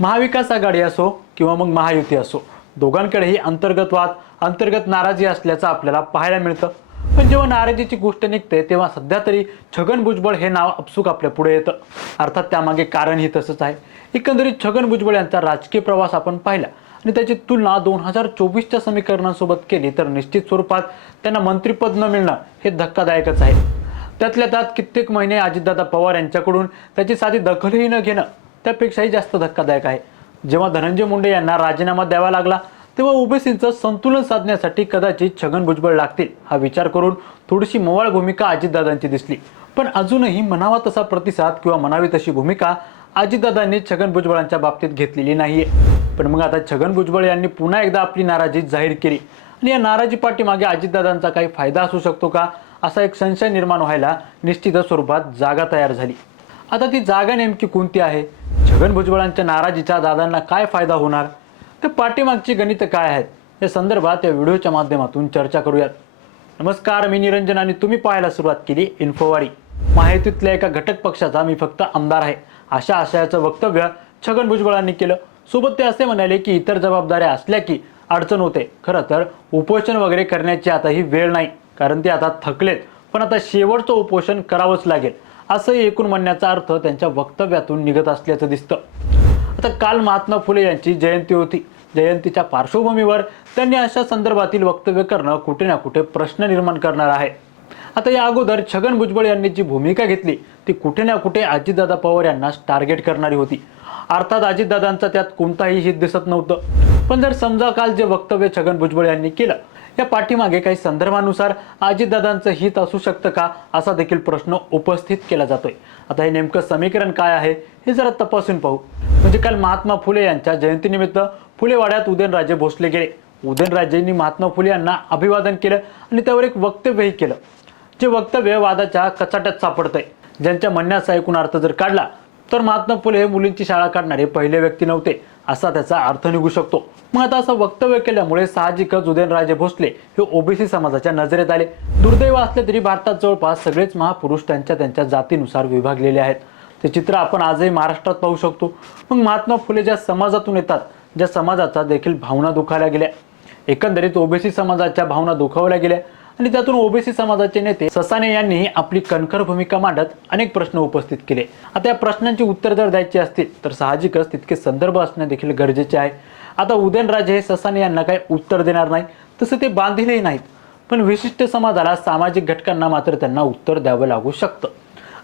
महाविकास आघाडी असो किंवा मग महायुती असो दोघांकडेही अंतर्गत वाद अंतर्गत नाराजी असल्याचं आपल्याला पाहायला मिळतं. पण जेव्हा नाराजीची गोष्ट निघते तेव्हा सध्या तरी छगन भुजबळ हे नाव अपसूक आपल्या पुढे येतं. अर्थात त्यामागे कारणही तसंच आहे. एकंदरीत छगन भुजबळ यांचा राजकीय प्रवास आपण पाहिला आणि त्याची तुलना दोन हजार चोवीसच्या समीकरणासोबत केली तर निश्चित स्वरूपात त्यांना मंत्रिपद न मिळणं हे धक्कादायकच आहे. त्यातल्या त्यात कित्येक महिने अजितदादा पवार यांच्याकडून त्याची साधी दखलही न घेणं त्यापेक्षाही जास्त धक्कादायक आहे. जेव्हा धनंजय मुंडे यांना राजीनामा द्यावा लागला तेव्हा ओबीसींचं संतुलन साधण्यासाठी कदाचित छगन भुजबळ लागतील हा विचार करून थोडीशी मोवाळ भूमिका अजितदादांची दिसली. पण अजूनही म्हणावा तसा प्रतिसाद किंवा म्हणावी तशी भूमिका अजितदादांनी छगन भुजबळांच्या बाबतीत घेतलेली नाहीये. पण मग आता छगन भुजबळ यांनी पुन्हा एकदा आपली नाराजी जाहीर केली. आणि या नाराजी पाठीमागे अजितदादांचा काही फायदा असू शकतो का असा एक संशय निर्माण व्हायला निश्चित स्वरूपात जागा तयार झाली. आता ती जागा नेमकी कोणती आहे? छगन भुजबळांच्या नाराजीचा दादांना काय फायदा होणार? ते पाठीमागची गणितं काय आहेत? या संदर्भात या व्हिडिओच्या माध्यमातून चर्चा करूयात. नमस्कार मी निरंजन आणि तुम्ही पाहायला सुरुवात केली इन्फोवारी. माहितीतल्या एका घटक पक्षाचा मी फक्त आमदार आहे. अशा आशयाचं वक्तव्य छगन भुजबळांनी केलं. सोबत ते असे म्हणाले की इतर जबाबदाऱ्या असल्या की अडचण होते. खरं तर उपोषण वगैरे करण्याची आता ही वेळ नाही. कारण ते आता थकलेत. पण आता शेवटचं उपोषण करावंच लागेल. असंही एकूण म्हणण्याचा अर्थ त्यांच्या वक्तव्यातून निघत असल्याचं दिसतं. आता काल महात्मा फुले यांची जयंती होती. जयंतीच्या पार्श्वभूमीवर त्यांनी अशा संदर्भातील वक्तव्य करणं कुठे ना कुठे प्रश्न निर्माण करणार आहे. आता या अगोदर छगन भुजबळ यांनी जी भूमिका घेतली ती कुठे ना कुठे अजितदादा पवार यांना टार्गेट करणारी होती. अर्थात अजितदादांचा त्यात कोणताही हित दिसत नव्हतं. पण जर समजा काल जे वक्तव्य छगन भुजबळ यांनी केलं या पाठीमागे काही संदर्भानुसार अजितदादांचं हित असू शकतं का असा देखील प्रश्न उपस्थित केला जातोय. आता हे नेमकं समीकरण काय आहे हे जरा तपासून पाहू. म्हणजे काल महात्मा फुले यांच्या जयंतीनिमित्त फुलेवाड्यात उदयनराजे भोसले गेले. उदयनराजेंनी महात्मा फुले यांना अभिवादन केलं आणि त्यावर एक वक्तव्यही केलं. जे वक्तव्य वादाच्या कचाट्यात सापडतंय. ज्यांच्या म्हणण्याचा एकूण अर्थ जर काढला तर महात्मा फुले हे मुलींची शाळा काढणारे पहिले व्यक्ती नव्हते असा त्याचा अर्थ निघू शकतो. मग आता असं वक्तव्य केल्यामुळे साहजिकच उदयनराजे भोसले हे ओबीसी समाजाच्या नजरेत आले? दुर्दैव असले तरी भारतात जवळपास सगळेच महापुरुष त्यांच्या त्यांच्या जातीनुसार विभागलेले आहेत. ते चित्र आपण आजही महाराष्ट्रात पाहू शकतो. मग महात्मा फुले ज्या समाजातून येतात ज्या समाजाचा देखील भावना दुखावल्या गेल्या. एकंदरीत ओबीसी समाजाच्या भावना दुखावल्या गेल्या. आणि त्यातून ओबीसी समाजाचे नेते ससाने यांनी आपली कणखर भूमिका मांडत अनेक प्रश्न उपस्थित केले. आता या प्रश्नांची उत्तर जर द्यायची असतील तर साहजिकच तितके संदर्भ असणे देखील गरजेचे आहे. आता उदयनराजे हे ससाने यांना काही उत्तर देणार नाही तसं ते बांधिलेही नाहीत. पण विशिष्ट समाजाला सामाजिक घटकांना मात्र त्यांना उत्तर द्यावं लागू शकतं.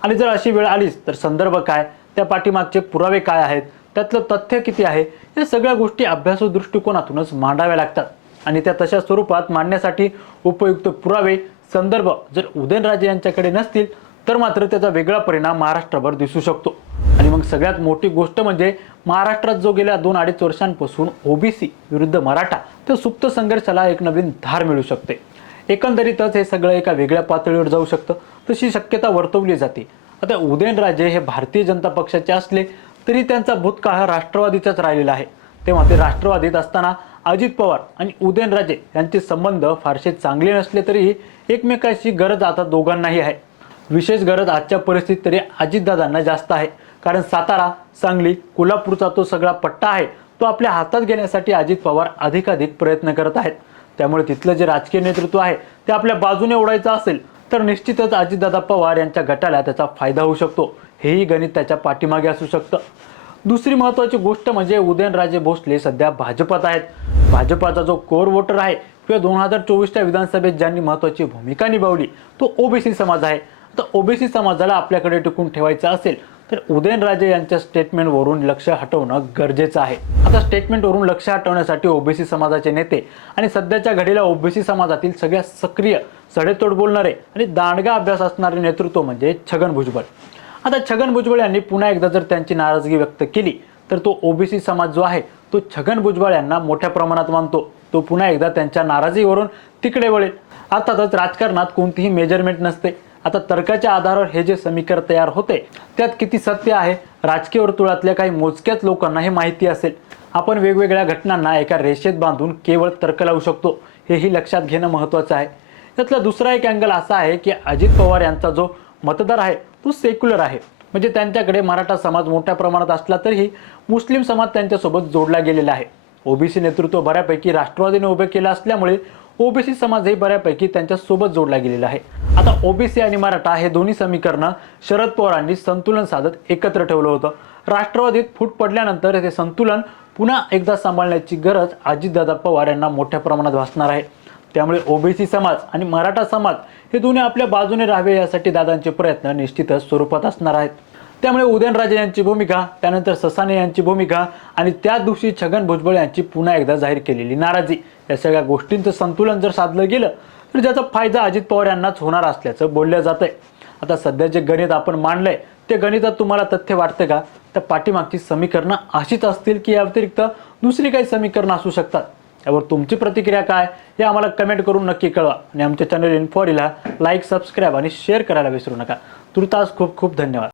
आणि जर अशी वेळ आलीच तर संदर्भ काय? त्या पाठीमागचे पुरावे काय आहेत? त्यातलं तथ्य किती आहे? या सगळ्या गोष्टी अभ्यास दृष्टिकोनातूनच मांडाव्या लागतात. आणि त्या तशा स्वरूपात मांडण्यासाठी उपयुक्त पुरावे संदर्भ जर उदयनराजे यांच्याकडे नसतील तर मात्र त्याचा वेगळा परिणाम महाराष्ट्रावर दिसू शकतो. आणि मग सगळ्यात मोठी गोष्ट म्हणजे महाराष्ट्रात जो गेल्या दोन अडीच वर्षांपासून ओबीसी विरुद्ध मराठा तर सुप्त संघर्षाला एक नवीन धार मिळू शकते. एकंदरीतच हे सगळं एका वेगळ्या पातळीवर जाऊ शकतं. तशी शक्यता वर्तवली जाते. आता उदयनराजे हे भारतीय जनता पक्षाचे असले तरी त्यांचा भूतकाळ हा राष्ट्रवादीचाच राहिलेला आहे. तेव्हा ते राष्ट्रवादीत असताना अजित पवार आणि उदयनराजे यांचे संबंध फारसे चांगले नसले तरी एकमेकांची गरज आता दोघांनाही आहे. विशेष गरज आजच्या परिस्थितीत तरी अजितदादांना जास्त आहे. कारण सातारा सांगली कोल्हापूरचा तो सगळा पट्टा आहे तो आपल्या हातात घेण्यासाठी अजित पवार अधिकाधिक प्रयत्न करत आहेत. त्यामुळे तिथलं जे राजकीय नेतृत्व आहे ते आपल्या बाजूने ओढायचं असेल तर निश्चितच अजितदादा पवार यांच्या गटाला त्याचा फायदा होऊ शकतो. हेही गणित त्याच्या पाठीमागे असू शकतं. दुसरी महत्त्वाची गोष्ट म्हणजे उदयनराजे भोसले सध्या भाजपात आहेत. भाजपाचा जो कोर वोटर आहे किंवा दोन हजार चोवीसच्या विधानसभेत ज्यांनी महत्त्वाची भूमिका निभावली तो ओबीसी समाज आहे. तर ओबीसी समाजाला आपल्याकडे टिकून ठेवायचं असेल तर उदयनराजे यांच्या स्टेटमेंटवरून लक्ष हटवणं गरजेचं आहे. आता स्टेटमेंटवरून लक्ष हटवण्यासाठी ओबीसी समाजाचे नेते आणि सध्याच्या घडीला ओबीसी समाजातील सगळ्यात सक्रिय सडेतोड बोलणारे आणि दांडगा अभ्यास असणारे नेतृत्व म्हणजे छगन भुजबळ. आता छगन भुजबळ यांनी पुन्हा एकदा जर त्यांची नाराजगी व्यक्त केली तर तो ओबीसी समाज जो आहे तो छगन भुजबळ यांना मोठ्या प्रमाणात मानतो. तो पुन्हा एकदा त्यांच्या नाराजीवरून तिकडे वळेल. अर्थातच राजकारणात कोणतीही मेजरमेंट नसते. आता तर्काच्या आधारावर हे जे समीकरण तयार होते त्यात किती सत्य आहे राजकीय वर्तुळातल्या काही मोजक्याच लोकांना हे माहिती असेल. आपण वेगवेगळ्या घटनांना एका रेषेत बांधून केवळ तर्क लावू शकतो हेही लक्षात घेणं महत्त्वाचं आहे. त्यातला दुसरा एक अँगल असा आहे की अजित पवार यांचा जो मतदार आहे तो सेक्युलर आहे. म्हणजे त्यांच्याकडे मराठा समाज मोठ्या प्रमाणात असला तरीही मुस्लिम समाज त्यांच्यासोबत जोडला गेलेला आहे. ओबीसी नेतृत्व बऱ्यापैकी राष्ट्रवादीने उभे केलं असल्यामुळे ओबीसी समाजही बऱ्यापैकी त्यांच्यासोबत जोडला गेलेला आहे. आता ओबीसी आणि मराठा हे दोन्ही समीकरणं शरद पवारांनी संतुलन साधत एकत्र ठेवलं होतं. राष्ट्रवादीत फूट पडल्यानंतर हे संतुलन पुन्हा एकदा सांभाळण्याची गरज अजितदादा पवार यांना मोठ्या प्रमाणात भासणार आहे. त्यामुळे ओबीसी समाज आणि मराठा समाज हे दोन्ही आपल्या बाजूने राहावे यासाठी दादांचे प्रयत्न निश्चितच स्वरूपात असणार आहेत. त्यामुळे उदयनराजे यांची भूमिका त्यानंतर ससाने यांची भूमिका आणि त्या दिवशी छगन भुजबळ यांची पुन्हा एकदा जाहीर केलेली नाराजी या सगळ्या गोष्टींचं संतुलन जर साधलं गेलं तर ज्याचा फायदा अजित पवार यांनाच होणार असल्याचं बोललं जात आहे आता सध्या जे गणित आपण मांडलंय ते गणितात तुम्हाला तथ्य वाटतं का? तर पाठीमागची समीकरणं अशीच असतील की या व्यतिरिक्त दुसरी काही समीकरणं असू शकतात. यावर तुमची प्रतिक्रिया काय हे आम्हाला कमेंट करून नक्की कळवा. आणि आमच्या चॅनल इन्फॉरीला लाईक सबस्क्राईब आणि शेअर करायला विसरू नका. तुर्तास खूप खूप धन्यवाद.